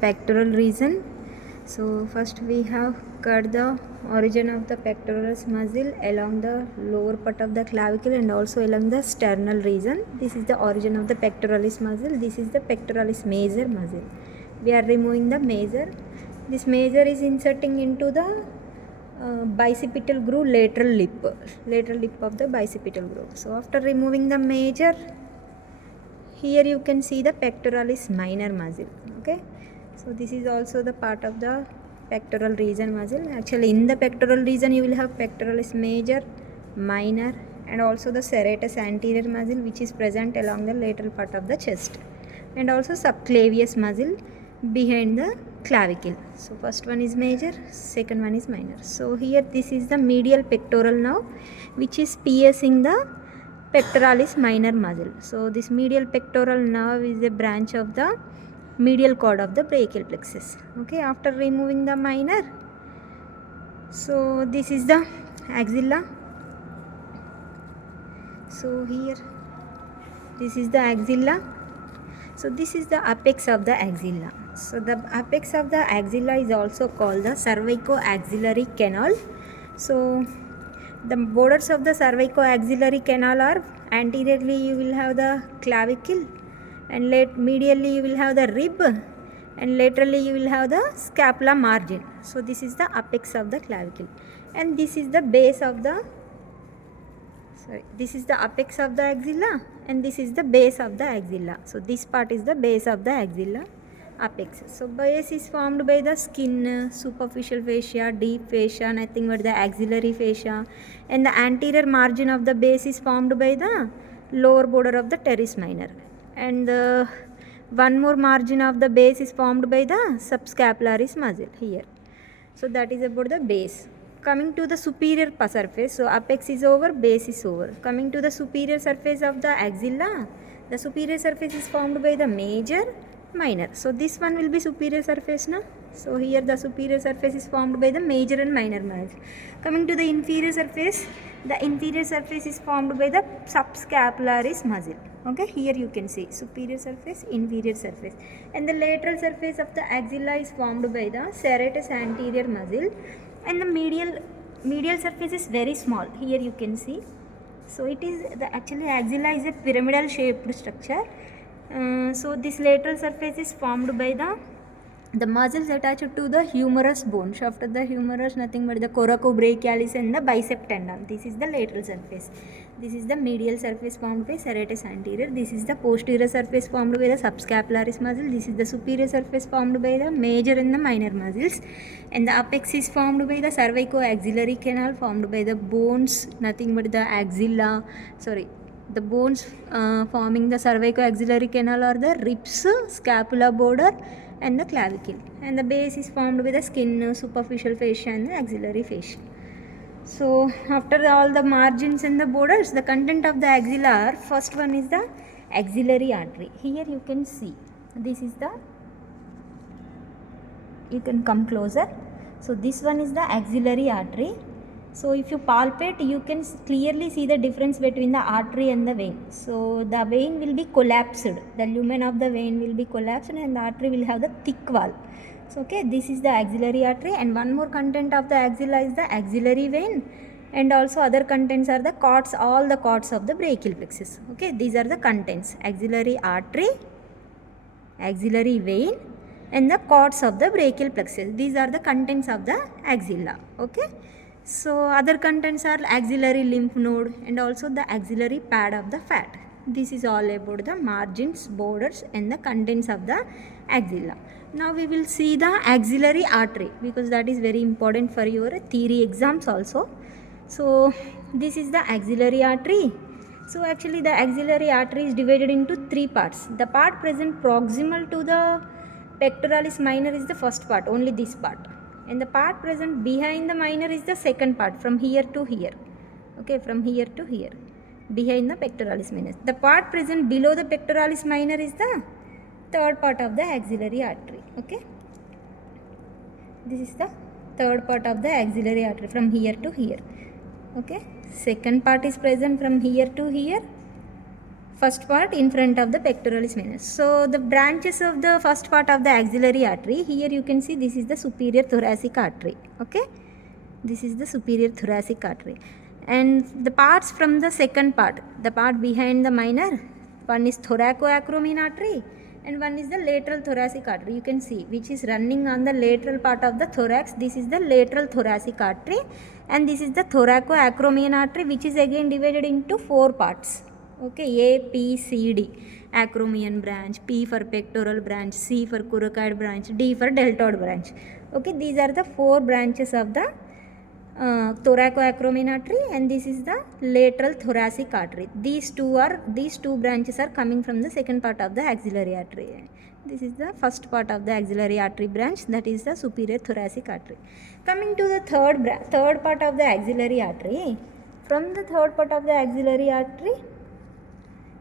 Pectoral region. So first we have cut the origin of the pectoralis muscle along the lower part of the clavicle and also along the sternal region. This is the origin of the pectoralis muscle. This is the pectoralis major muscle. We are removing the major. This major is inserting into the bicipital groove lateral lip of the bicipital groove. So after removing the major, here you can see the pectoralis minor muscle. Okay, so this is also the part of the pectoral region muscle. Actually in the pectoral region you will have pectoralis major, minor and also the serratus anterior muscle which is present along the lateral part of the chest, and also subclavius muscle behind the clavicle. So first one is major, second one is minor. So here this is the medial pectoral nerve which is piercing the pectoralis minor muscle. So this medial pectoral nerve is a branch of the medial cord of the brachial plexus. Okay, after removing the minor, so this is the axilla. So here this is the axilla. So this is the apex of the axilla. So the apex of the axilla is also called the cervico-axillary canal. So the borders of the cervico-axillary canal are anteriorly you will have the clavicle, and medially you will have the rib, and laterally you will have the scapula margin. So this is the apex of the clavicle, and this is the base of the this is the apex of the axilla, and this is the base of the axilla. So this part is the base of the axilla, apex. So base is formed by the skin, superficial fascia, deep fascia, nothing but the axillary fascia, and the anterior margin of the base is formed by the lower border of the teres minor, and one more margin of the base is formed by the subscapularis muscle here. So that is about the base. Coming to the superior surface, so apex is over, base is over. Coming to the superior surface of the axilla, the superior surface is formed by the major, minor. So this one will be superior surface now. So here the superior surface is formed by the major and minor muscle. Coming to the inferior surface is formed by the subscapularis muscle. Okay, here you can see superior surface, inferior surface, and the lateral surface of the axilla is formed by the serratus anterior muscle, and the medial surface is very small. Here you can see. So it is the actually axilla is a pyramidal shaped structure. So this lateral surface is formed by the muscles attached to the humerus bone, shaft of the humerus, nothing but the coracobrachialis and the bicep tendon. This is the lateral surface. This is the medial surface formed by serratus anterior. This is the posterior surface formed by the subscapularis muscle. This is the superior surface formed by the major and the minor muscles, and the apex is formed by the cervico-axillary canal formed by the bones, nothing but the axilla. The bones forming the cervico-axillary canal are the ribs, scapula border and the clavicle, and the base is formed by the skin, superficial fascia and the axillary fascia. So after all the margins and the borders, the content of the axilla, first one is the axillary artery. Here you can see, this is the, you can come closer. So this one is the axillary artery. So if you palpate, you can clearly see the difference between the artery and the vein. So the vein will be collapsed, the lumen of the vein will be collapsed, and the artery will have the thick wall. So okay, this is the axillary artery, and one more content of the axilla is the axillary vein, and also other contents are the cords, all the cords of the brachial plexus. Okay, these are the contents: axillary artery, axillary vein, and the cords of the brachial plexus. These are the contents of the axilla. Okay, so other contents are axillary lymph node and also the axillary pad of the fat. This is all about the margins, borders and the contents of the axilla. Now we will see the axillary artery, because that is very important for your theory exams also. So this is the axillary artery. So actually the axillary artery is divided into three parts. The part present proximal to the pectoralis minor is the first part, only this part, and the part present behind the minor is the second part, from here to here. Okay, from here to here, behind the pectoralis minor. The part present below the pectoralis minor is the third part of the axillary artery. Okay, this is the third part of the axillary artery, from here to here. Okay, second part is present from here to here, first part in front of the pectoralis minor. So the branches of the first part of the axillary artery, here you can see this is the superior thoracic artery. Okay, this is the superior thoracic artery, and the parts from the second part, the part behind the minor, one is thoracoacromial artery and one is the lateral thoracic artery. You can see which is running on the lateral part of the thorax. This is the lateral thoracic artery, and this is the thoracoacromial artery, which is again divided into 4 parts. Okay, A, P, C, D. Acromion branch, P for pectoral branch, C for coracoid branch, D for deltoid branch. Okay, these are the 4 branches of the thoracoacromial artery, and this is the lateral thoracic artery. These two branches are coming from the second part of the axillary artery. This is the first part of the axillary artery branch, that is the superior thoracic artery. Coming to the third part of the axillary artery, from the third part of the axillary artery,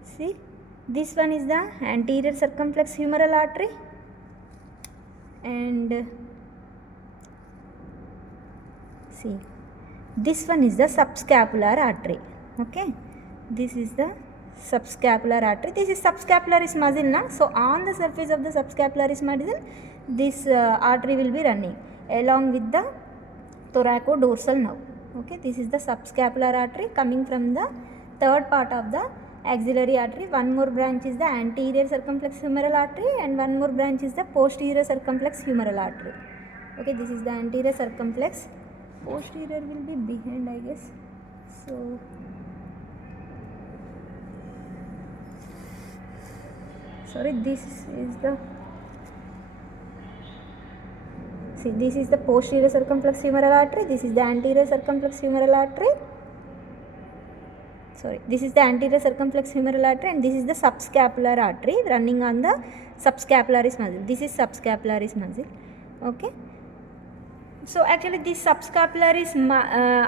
see, this one is the anterior circumflex humeral artery, and see, this one is the subscapular artery. Okay, this is the subscapular artery. This is subscapularis muscle now. So on the surface of the subscapularis muscle, this artery will be running along with the thoracodorsal nerve. Okay, this is the subscapular artery coming from the third part of the axillary artery. One more branch is the anterior circumflex humeral artery, and one more branch is the posterior circumflex humeral artery. Okay, this is the anterior circumflex. Posterior will be behind, I guess. So sorry, this is the, see, this is the posterior circumflex humeral artery, this is the anterior circumflex humeral artery. Sorry, this is the anterior circumflex humeral artery, and this is the subscapular artery running on the subscapularis muscle. This is subscapularis muscle. Okay, so actually this subscapularis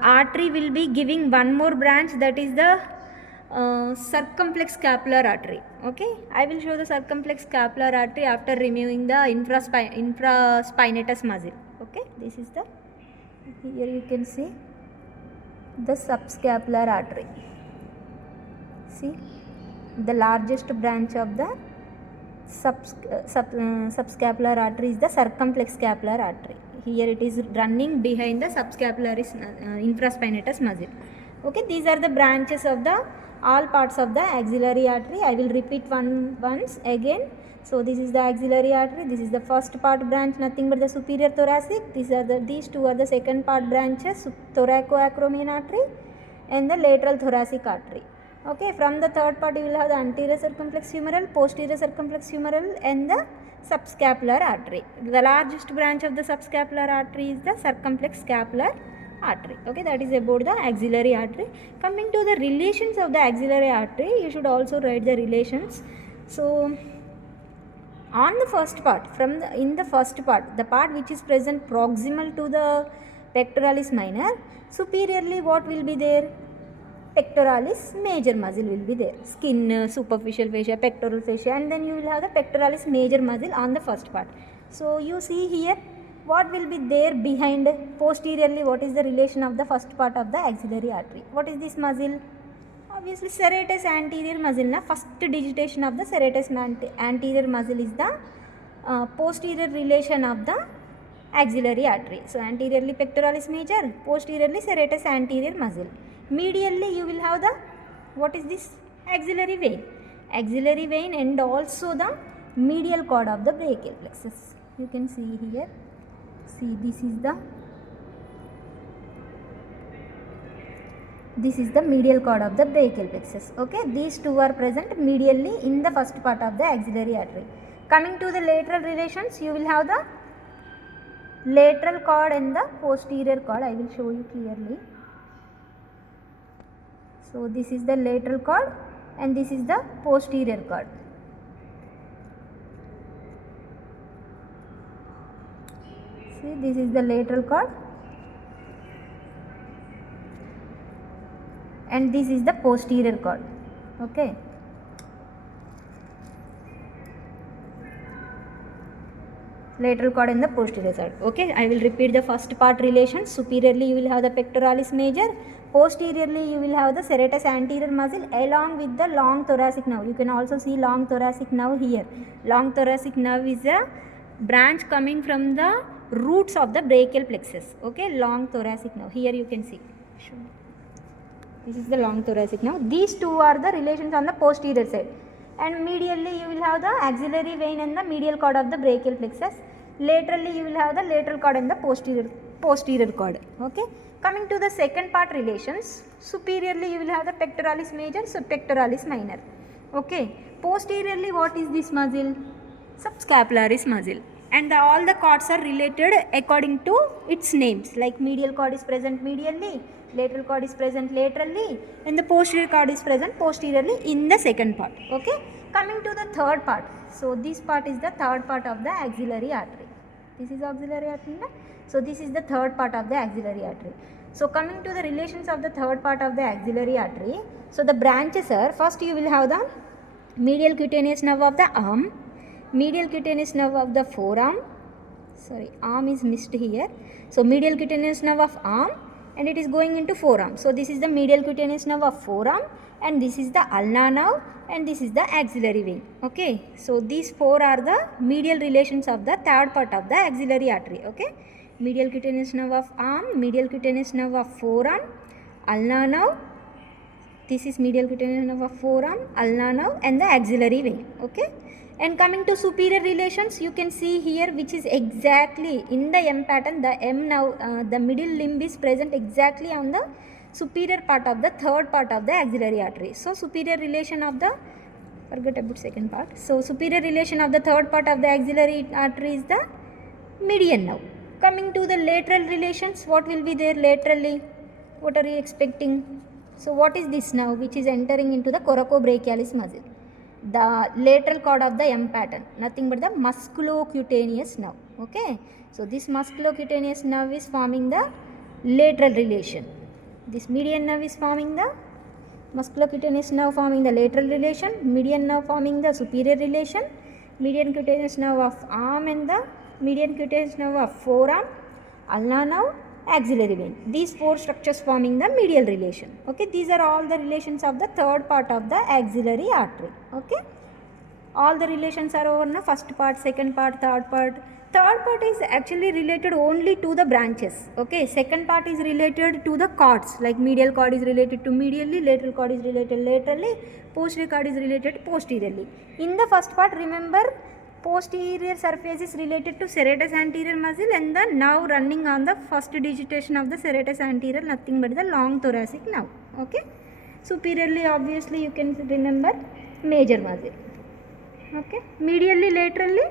artery will be giving one more branch, that is the circumflex scapular artery. Okay, I will show the circumflex scapular artery after removing the infraspinatus muscle. Okay, this is the, here you can see the subscapular artery. See, the largest branch of the subscapular artery is the circumflex scapular artery. Here it is running behind the subscapularis infraspinatus muscle. Okay, these are the branches of the all parts of the axillary artery. I will repeat once again. So this is the axillary artery. This is the first part branch, nothing but the superior thoracic. These two are the second part branches, thoracoacromial artery and the lateral thoracic artery. Okay, from the third part you will have the anterior circumflex humeral, posterior circumflex humeral, and the subscapular artery. The largest branch of the subscapular artery is the circumflex scapular artery. Okay, that is about the axillary artery. Coming to the relations of the axillary artery, you should also write the relations. So on the first part, in the first part, the part which is present proximal to the pectoralis minor, superiorly what will be there? Pectoralis major muscle will be there. Skin, superficial fascia, pectoral fascia, and then you will have the pectoralis major muscle on the first part. So you see here what will be there behind posteriorly, what is the relation of the first part of the axillary artery? What is this muscle? Obviously serratus anterior muscle. Na first digitation of the serratus anterior muscle is the posterior relation of the axillary artery. So anteriorly pectoralis major, posteriorly serratus anterior muscle. Medially you will have the, what is this? Axillary vein. Axillary vein and also the medial cord of the brachial plexus. You can see here. See, this is the medial cord of the brachial plexus. Okay, these two are present medially in the first part of the axillary artery. Coming to the lateral relations, you will have the lateral cord and the posterior cord. I will show you clearly. So this is the lateral cord and this is the posterior cord. See, this is the lateral cord and this is the posterior cord. Okay. Lateral cord and the posterior side. Okay, I will repeat the first part relations. Superiorly you will have the pectoralis major, Posteriorly, you will have the serratus anterior muscle along with the long thoracic nerve. You can also see long thoracic nerve here. Long thoracic nerve is a branch coming from the roots of the brachial plexus. Okay, long thoracic nerve. Here you can see. This is the long thoracic nerve. These two are the relations on the posterior side. And medially, you will have the axillary vein and the medial cord of the brachial plexus. Laterally, you will have the lateral cord and the posterior cord. Okay. Coming to the second part relations, superiorly you will have the pectoralis major, subpectoralis minor. Okay. Posteriorly, what is this muscle? Subscapularis muscle. And all the cords are related according to its names. Like medial cord is present medially, lateral cord is present laterally, and the posterior cord is present posteriorly in the second part. Okay. Coming to the third part. So this part is the third part of the axillary artery. This is axillary artery. So this is the third part of the axillary artery. So coming to the relations of the third part of the axillary artery. So the branches are, first you will have the medial cutaneous nerve of the arm, medial cutaneous nerve of the forearm. Sorry, arm is missed here. So medial cutaneous nerve of arm, and it is going into forearm. So this is the medial cutaneous nerve of forearm, and this is the ulnar nerve, and this is the axillary vein. Okay. So these four are the medial relations of the third part of the axillary artery. Okay. Medial cutaneous nerve of arm, medial cutaneous nerve of forearm, ulnar nerve. This is medial cutaneous nerve of forearm, ulnar nerve, and the axillary vein. Okay. And coming to superior relations, you can see here which is exactly in the M pattern. The M now, the middle limb is present exactly on the superior part of the third part of the axillary artery. So superior relation of the, forget about second part. So superior relation of the third part of the axillary artery is the median nerve. Coming to the lateral relations, what will be there laterally? What are you expecting? So what is this now which is entering into the coracobrachialis muscle? The lateral cord of the M pattern, nothing but the musculocutaneous nerve. Okay. So this musculocutaneous nerve is forming the lateral relation. This median nerve is forming the musculocutaneous nerve forming the lateral relation, median nerve forming the superior relation, median cutaneous nerve of arm and the median cutaneous nerve of forearm, ulnar nerve, axillary vein. These four structures forming the medial relation. Okay, these are all the relations of the third part of the axillary artery. Okay, all the relations are over now. First part, second part, third part. Third part is actually related only to the branches. Okay, second part is related to the cords, like medial cord is related to medially, lateral cord is related laterally, posterior cord is related posteriorly. In the first part, remember, posterior surface is related to serratus anterior muscle and the nerve running on the first digitation of the serratus anterior, nothing but the long thoracic nerve. Okay. Superiorly, obviously you can remember major muscle. Okay. Medially, laterally,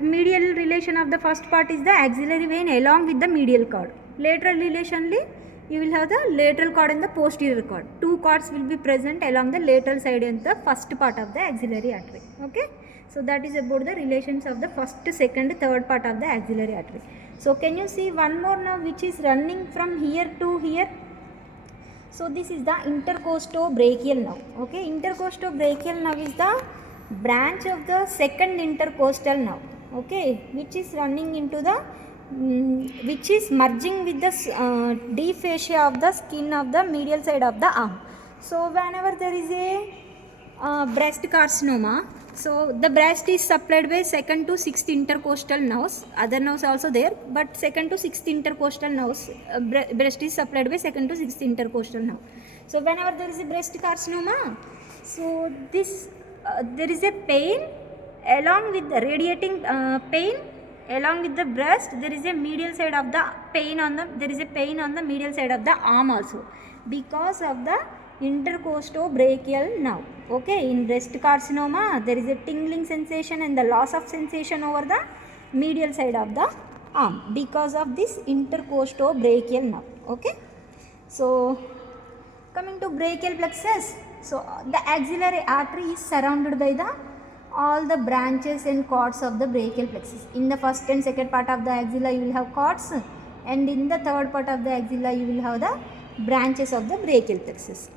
medial relation of the first part is the axillary vein along with the medial cord. Lateral relationly, you will have the lateral cord and the posterior cord. Two cords will be present along the lateral side in the first part of the axillary artery. Okay. So that is about the relations of the first, second, third part of the axillary artery. So can you see one more nerve which is running from here to here? So this is the intercostobrachial nerve. Okay, intercostobrachial nerve is the branch of the second intercostal nerve. Okay, which is running into the, which is merging with the deep fascia of the skin of the medial side of the arm. So whenever there is a breast carcinoma, so the breast is supplied by second to sixth intercostal nerves. Other nerves also there, but second to sixth intercostal nerves, breast is supplied by second to sixth intercostal nerve. So whenever there is a breast carcinoma, so this there is a pain along with the radiating pain along with the breast. There is a medial side of the pain on the, there is a pain on the medial side of the arm also because of the intercostobrachial nerve. Okay, in breast carcinoma there is a tingling sensation and the loss of sensation over the medial side of the arm because of this intercostobrachial nerve. Okay, so coming to brachial plexus, so the axillary artery is surrounded by the all the branches and cords of the brachial plexus. In the first and second part of the axilla you will have cords, and in the third part of the axilla you will have the branches of the brachial plexus.